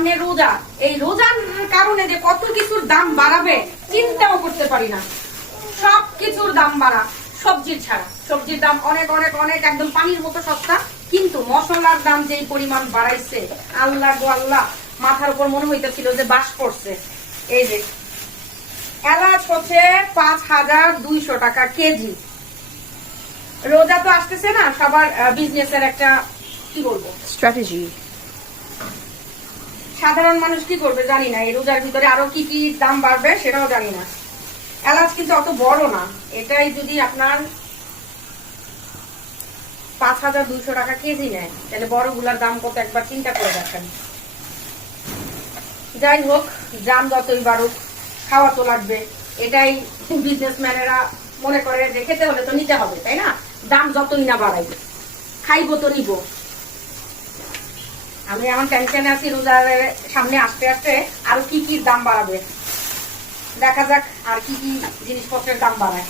সামনে রোজা, এই রোজার কারণে যে কত কিছুর দাম বাড়াবে চিন্তাও করতে পারি না। সব কিছুর দাম বাড়া, সবজির ছাড়া। সবজির দাম অনেক অনেক অনেক একদম পানির মতো সস্তা, কিন্তু মশলার দাম যেই পরিমাণ বাড়াইছে, আল্লাহ গো আল্লাহ, মাথার উপর মনে হইতেছিল যে বাস পড়ছে। এই যে এলাচ হচ্ছে 5200 টাকা কেজি। রোজা তো আসতেছে না, সবার বিজনেসের একটা কি বলবো স্ট্র্যাটেজি। সাধারণ মানুষ কি করবে জানি না, এই রোজার ভিতরে আরো কি কি দাম বাড়বে সেটাও জানি না। এলাচ কিন্তু অত বড় না, এটাই যদি আপনার 5200 টাকা কেজি নেয়, তাহলে বড়গুলার দাম কত একবার চিন্তা করে দেখেন। যাই হোক, দাম যতই বাড়ুক, খাওয়া তো লাগবে, এটাই বিজনেসম্যানেরা মনে করে যে খেতে হলে তো নিতে হবে, তাই না? দাম যতই না বাড়াইবে, খাইবো তো নিব। আমি এখন টেনশনে আছি, রোজার সামনে আসতে আসতে আরো কি কি দাম বাড়াবে, দেখা যাক আর কি কি জিনিসপত্রের দাম বাড়ায়।